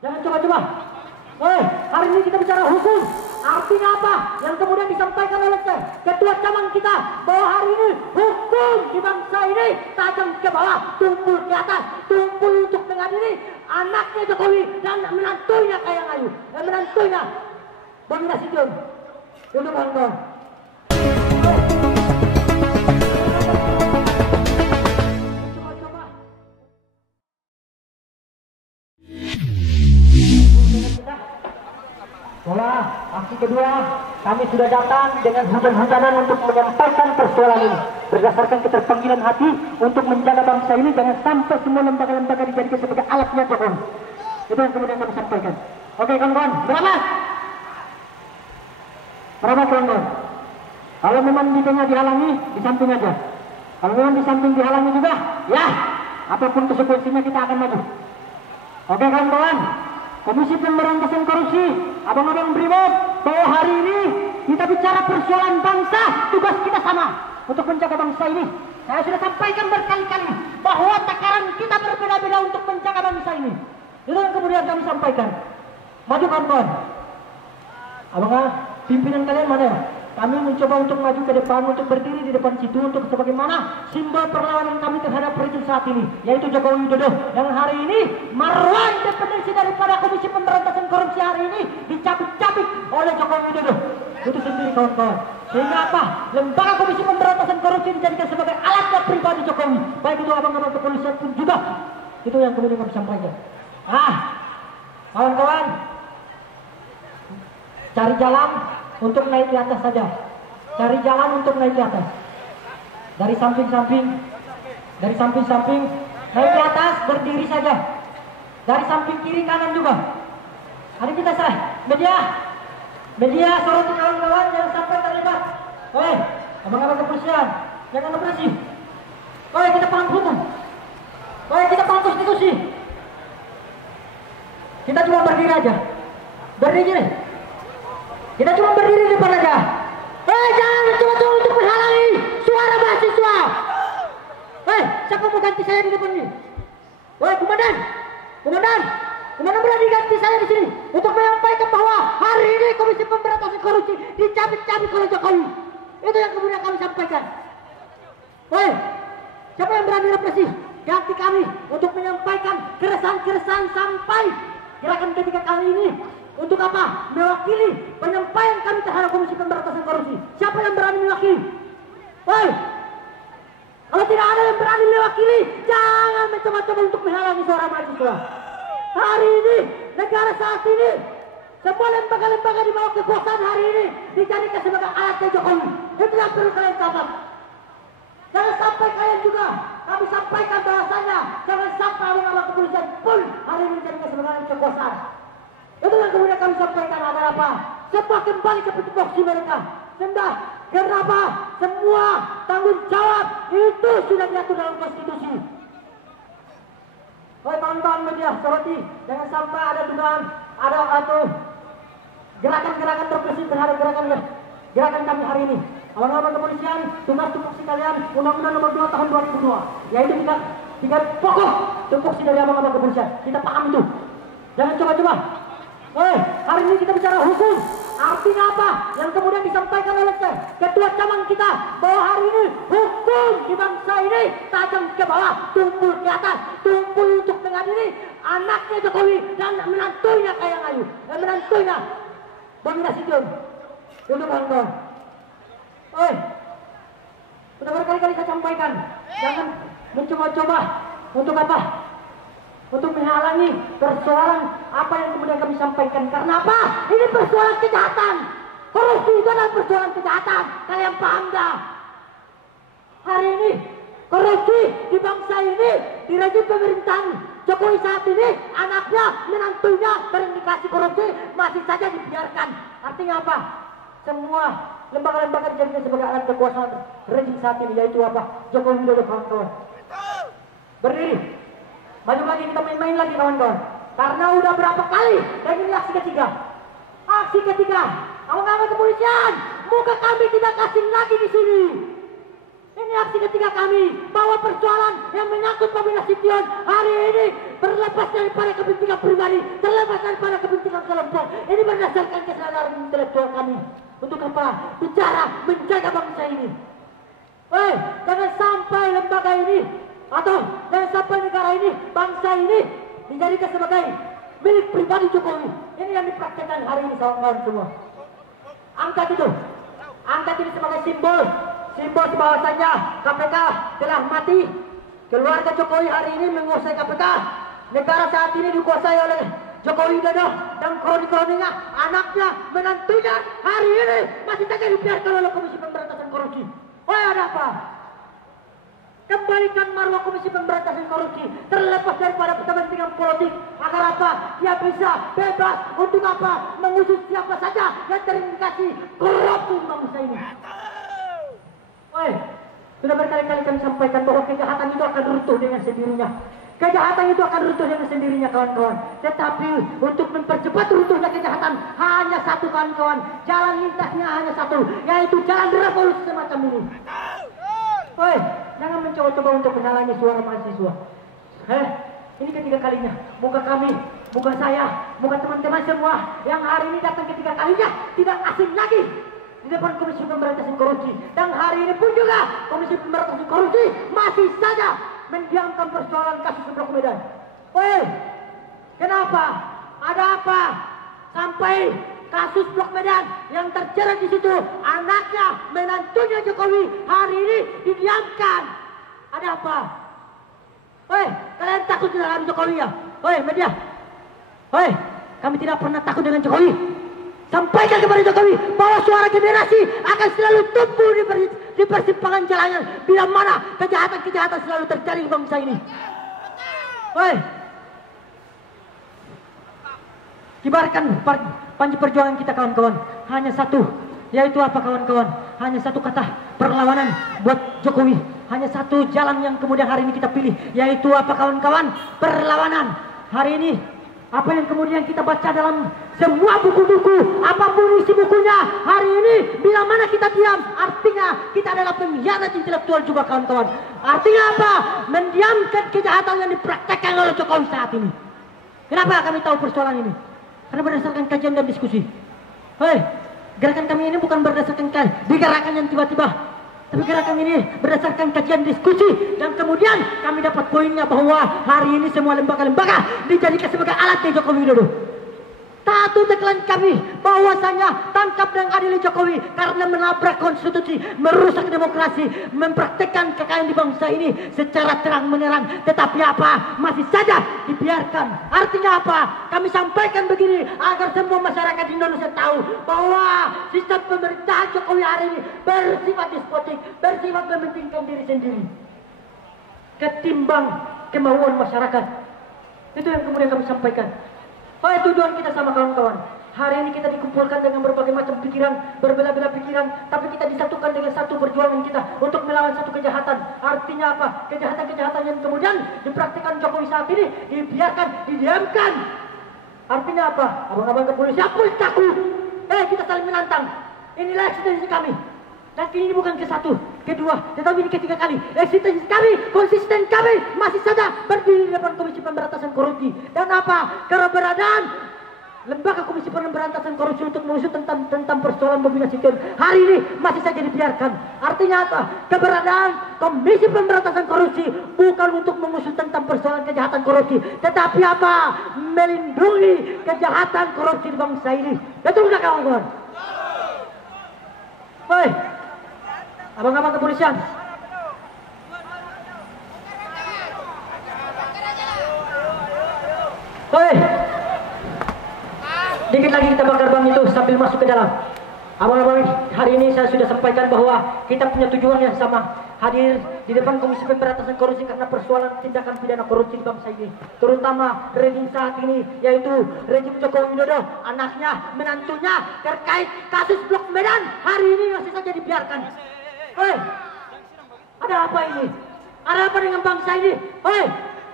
Jangan coba-coba. Hari ini kita bicara hukum. Artinya apa? Yang kemudian disampaikan oleh ketua cabang kita bahwa hari ini hukum di bangsa ini tajam ke bawah, tumpul ke atas, tumpul untuk mengadili anaknya Jokowi dan menantunya Kahiyang Ayu dan menantunya Bobi Nasution. Itu kawan-kawan. Setelah aksi kedua, kami sudah datang dengan hujan-hujanan untuk menyampaikan persoalan ini berdasarkan keterpanggilan hati untuk menjaga bangsa ini jangan sampai semua lembaga-lembaga dijadikan sebagai alatnya Jokowi. Itu yang kemudian kami sampaikan. Oke kawan-kawan, berapa kawan-kawan? Kalau memang di tengah dihalangi, di samping aja. Kalau memang di samping dihalangi juga, ya apapun konsekuensinya kita akan maju. Oke kawan-kawan, Komisi Pemberantasan Korupsi, abang-abang Brimob, bahwa hari ini kita bicara persoalan bangsa, tugas kita sama untuk menjaga bangsa ini. Saya sudah sampaikan berkali-kali bahwa takaran kita berbeda-beda untuk menjaga bangsa ini. Itu yang kemudian kami sampaikan. Maju kawan-kawan. Abang, pimpinan kalian mana ya? Kami mencoba untuk maju ke depan, untuk berdiri di depan situ, untuk sebagaimana simbol perlawanan kami terhadap rejim saat ini, yaitu Jokowi Widodo. Yang hari ini marwah independensi daripada Komisi Pemberantasan Korupsi hari ini dicabik-cabik oleh Jokowi Widodo. Itu sendiri kawan-kawan. Sehingga apa? Lembaga Komisi Pemberantasan Korupsi dijadikan sebagai alatnya pribadi Jokowi. Baik itu abang-abang kepolisian pun juga. Itu yang kemudian kami sampaikan. Kawan-kawan, cari jalan untuk naik di atas saja. Cari jalan untuk naik di atas. Dari samping-samping naik di atas, berdiri saja. Dari samping kiri kanan juga. Hari kita media soroti kawan-kawan jangan sampai terlibat. Abang-abang kepolisian, jangan operasi. Kita paham hukum. Kita paham konstitusi. Kita cuma berdiri aja. Berdiri. Kita cuma berdiri di depan aja. Jangan coba-coba untuk menghalangi suara mahasiswa. Siapa mau ganti saya di depan ini? Komandan berani ganti saya di sini untuk menyampaikan bahwa hari ini Komisi Pemberantasan Korupsi dicabik-cabik oleh Jokowi. Itu yang kemudian kami sampaikan. Siapa yang berani represi? Ganti kami untuk menyampaikan keresahan-keresahan sampai gerakan ketiga kali ini. Untuk apa? Mewakili penyampaian kami terhadap Komisi Pemberantasan Korupsi. Siapa yang berani mewakili? Kalau tidak ada yang berani mewakili, jangan mencoba-coba untuk menghalangi suara mahasiswa. Hari ini, negara saat ini, semua lembaga-lembaga di bawah kekuasaan hari ini dijadikan sebagai alatnya Jokowi. Itu yang perlu kalian paham. Jangan sampai kalian juga, kami sampaikan bahasanya, jangan sampai abang-abang kepolisian pun hari ini dijadikan sebagai alat kekuasaan. Itu yang kemudian kami sampaikan agar apa? Semua kembali ke tupoksi mereka. Kenapa? Semua tanggung jawab itu sudah diatur dalam konstitusi. Kawan-kawan media soroti, jangan sampai ada dugaan, ada gerakan-gerakan terpesi terhadap gerakan kami hari ini. Abang-abang kepolisian, tupoksi kalian Undang-Undang Nomor 2 Tahun 2002, yaitu tiga pokok tupoksi dari abang-abang kepolisian. Kita paham itu. Jangan coba-coba. Hari ini kita bicara hukum. Artinya apa? Yang kemudian disampaikan oleh ketua cabang kita bahwa hari ini hukum di bangsa ini tajam ke bawah, tumpul ke atas, tumpul untuk mengadili anaknya Jokowi dan menantunya Kahiyang Ayu dan menantunya Bobi Nasution. Itu kawan-kawan. Sudah berkali-kali saya sampaikan, jangan mencoba-coba untuk apa? Untuk menghalangi persoalan apa yang kemudian kami sampaikan. Karena apa? Ini persoalan kejahatan. Korupsi itu adalah persoalan kejahatan. Kalian paham dah? Hari ini korupsi di bangsa ini, di rejim pemerintahan Jokowi saat ini, anaknya, menantunya terindikasi korupsi masih saja dibiarkan. Artinya apa? Semua lembaga-lembaga dijadikan sebagai alat kekuasaan rejim saat ini, yaitu apa? Jokowi Widodo, kawan-kawan. Berdiri. Maju lagi, kita main-main lagi kawan-kawan. Karena udah berapa kali dan ini aksi ketiga. Kawan-kawan kepolisian, muka kami tidak kasih lagi di sini. Ini aksi ketiga kami bahwa persoalan yang menyangkut Bobi Nasution hari ini terlepas daripada kepentingan pribadi, terlepas daripada kepentingan kelompok. Ini berdasarkan kesadaran intelektual kami. Untuk apa? Bicara menjaga bangsa ini. Jangan sampai lembaga ini atau jangan sampai negara ini, bangsa ini dijadikan sebagai milik pribadi Jokowi. Ini yang dipraktekkan hari ini kawan-kawan semua. Angkat itu, angkat ini sebagai simbol bahwasanya KPK telah mati. Keluarga Jokowi hari ini menguasai KPK. Negara saat ini dikuasai oleh Jokowi Widodo dan kroni-kroninya, anaknya, menantunya hari ini masih saja dibiarkan oleh Komisi Pemberantasan Korupsi. Ada apa? Kembalikan marwah Komisi Pemberantasan Korupsi terlepas daripada kepentingan politik agar apa? Dia bisa bebas untuk apa? Mengusut siapa saja yang terindikasi korupsi bangsa ini. Sudah berkali-kali kami sampaikan bahwa kejahatan itu akan runtuh dengan sendirinya. Kejahatan itu akan runtuh dengan sendirinya kawan-kawan. Tetapi untuk mempercepat runtuhnya kejahatan hanya satu kawan-kawan. Jalan lintasnya hanya satu, yaitu jalan revolusi semacam ini. Jangan mencoba-coba untuk menghalangi suara mahasiswa. Ini ketiga kalinya. Bukan kami, bukan saya, bukan teman-teman semua yang hari ini datang ketiga kalinya tidak asing lagi di depan Komisi Pemberantasan Korupsi. Dan hari ini pun juga Komisi Pemberantasan Korupsi masih saja mendiamkan persoalan kasus Blok Medan. Kenapa? Ada apa? Sampai kasus Blok Medan yang terjerat di situ, anaknya, menantunya Jokowi hari ini didiamkan. Ada apa? Kalian takut dengan Jokowi ya? Media. Kami tidak pernah takut dengan Jokowi. Sampaikan kepada Jokowi bahwa suara generasi akan selalu tumbuh di persimpangan jalanan bila mana kejahatan-kejahatan selalu terjadi di bangsa ini. Kibarkan panji perjuangan kita kawan-kawan. Hanya satu, yaitu apa kawan-kawan? Hanya satu kata, perlawanan buat Jokowi. Hanya satu jalan yang kemudian hari ini kita pilih, yaitu apa kawan-kawan? Perlawanan. Hari ini apa yang kemudian kita baca dalam semua buku-buku, apapun isi bukunya, hari ini bila mana kita diam, artinya kita adalah pengkhianat intelektual juga kawan-kawan. Artinya apa? Mendiamkan kejahatan yang dipraktekkan oleh Jokowi saat ini. Kenapa kami tahu persoalan ini? Karena berdasarkan kajian dan diskusi. Gerakan kami ini bukan berdasarkan digerakan yang tiba-tiba, tapi gerakan ini berdasarkan kajian diskusi. Dan kemudian kami dapat poinnya bahwa hari ini semua lembaga-lembaga dijadikan sebagai alat dari Jokowi Widodo. Satu tagline kami bahwasanya tangkap dan adili Jokowi karena menabrak konstitusi, merusak demokrasi, mempraktekkan kekayaan di bangsa ini secara terang-menerang. Tetapi apa? Masih saja dibiarkan. Artinya apa? Kami sampaikan begini agar semua masyarakat Indonesia tahu bahwa sistem pemerintahan Jokowi hari ini bersifat despotik, bersifat mementingkan diri sendiri ketimbang kemauan masyarakat. Itu yang kemudian kami sampaikan. Tujuan kita sama kawan-kawan. Hari ini kita dikumpulkan dengan berbagai macam pikiran, berbeda-beda pikiran, tapi kita disatukan dengan satu perjuangan kita untuk melawan satu kejahatan. Artinya apa? Kejahatan-kejahatan yang kemudian dipraktikkan Jokowi saat ini dibiarkan, didiamkan. Artinya apa? Abang-abang kepolisian pun takut. Kita saling menantang. Inilah eksistensi kami. Dan ini bukan ke satu, kedua, tetapi ini ketiga kali. Eksistensi kami, konsisten kami masih saja berdiri di depan Komisi Pemberantasan Korupsi. Dan apa? Keberadaan lembaga Komisi Pemberantasan Korupsi untuk mengusut tentang persoalan mobilisasi hari ini masih saja dibiarkan. Artinya apa? Keberadaan Komisi Pemberantasan Korupsi bukan untuk mengusut tentang persoalan kejahatan korupsi, tetapi apa? Melindungi kejahatan korupsi di bangsa ini. Betul nggak kawan-kawan? Abang-abang kepolisian, dikit lagi kita bakar bang itu sambil masuk ke dalam. Abang-abang, hari ini saya sudah sampaikan bahwa kita punya tujuan yang sama, hadir di depan Komisi Pemberantasan Korupsi karena persoalan tindakan pidana korupsi di bangsa ini, terutama rejim saat ini, yaitu rejim Jokowi Widodo, anaknya, menantunya terkait kasus Blok Medan hari ini masih saja dibiarkan. Ada apa ini? Ada apa dengan bangsa ini?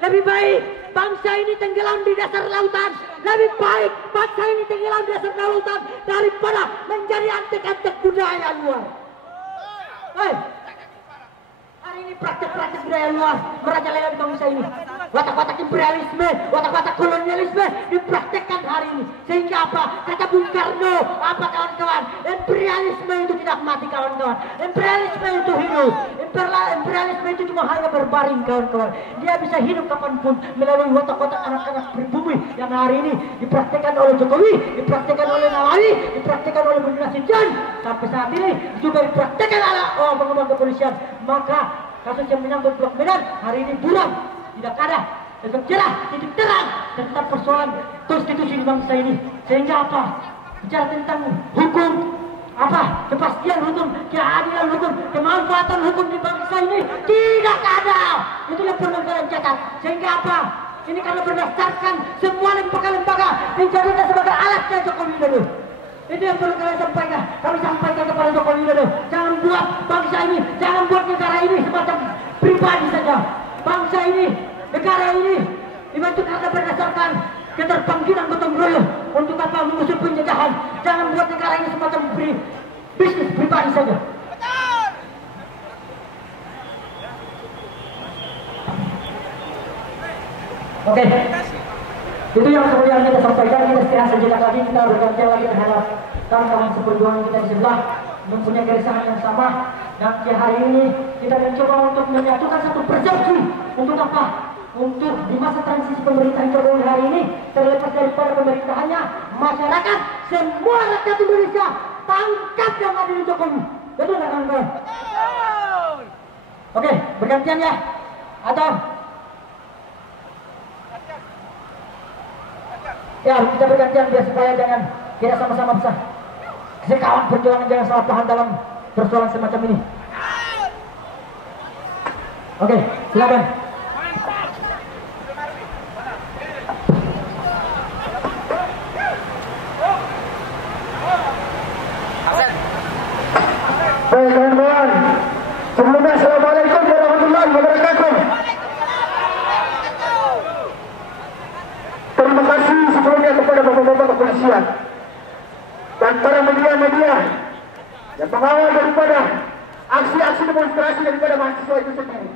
Lebih baik bangsa ini tenggelam di dasar lautan. Lebih baik bangsa ini tenggelam di dasar lautan daripada menjadi antek-antek budaya luar. Hari ini praktek-praktek budaya luar merajalela di bangsa ini. watak-watak imperialisme, watak-watak kolonialisme dipraktekkan hari ini. Sehingga apa? Kata Bung Karno, apa kawan-kawan? Imperialisme itu tidak mati kawan-kawan. Imperialisme itu hidup. Imperialisme itu cuma hanya berbaring kawan-kawan. Dia bisa hidup kapanpun melalui watak-watak anak-anak pribumi yang hari ini dipraktekkan oleh Jokowi, dipraktekkan oleh Nawawi, dipraktekkan oleh Budi Nasution. Sampai saat ini juga dipraktekkan oleh pengembang kepolisian. Maka kasus yang menyangkut Blok Medan hari ini buram, tidak ada tetap cerah, titik terang tentang persoalan konstitusi di bangsa ini. Sehingga apa? Bicara tentang hukum, apa? Kepastian hukum, keadilan hukum, kemanfaatan hukum di bangsa ini tidak ada. Itu yang perlu kalian catat. Sehingga apa? Ini karena berdasarkan semua lembaga-lembaga dijadikan sebagai alatnya Jokowi Widodo. Itu yang perlu kalian sampaikan. Kami sampaikan kepada Jokowi Widodo, jangan buat bangsa ini, jangan buat negara ini semacam pribadi saja. Bangsa ini, negara ini dibentuk karena berdasarkan keterpanggilan gotong royong untuk apa? Mengusir penjajahan. Jangan buat negara ini semacam bisnis pribadi saja. Oke, itu yang kemudian kita sampaikan. Kita istirahat sejenak lagi, kita bergantian lagi terhadap kawan-kawan seperjuangan kita di sebelah mempunyai keresahan yang sama. Dan di hari ini kita mencoba untuk menyatukan satu persepsi. Untuk apa? Untuk di masa transisi pemerintahan Jokowi hari ini, terlepas daripada pemerintahannya, masyarakat, semua rakyat Indonesia tangkap yang ada di Jokowi. Betul nggak kawan-kawan? Oke, bergantian ya. Atau ya, kita bergantian biar supaya jangan kita sama-sama bisa sekawan perjuangan, jangan salah paham dalam persoalan semacam ini. Oke, silakan. Baik kawan-kawan, sebelumnya Assalamualaikum warahmatullahi wabarakatuh. Terima kasih sebelumnya kepada bapak-bapak kepolisian dan para media-media yang mengawal daripada aksi-aksi demonstrasi daripada mahasiswa itu sendiri.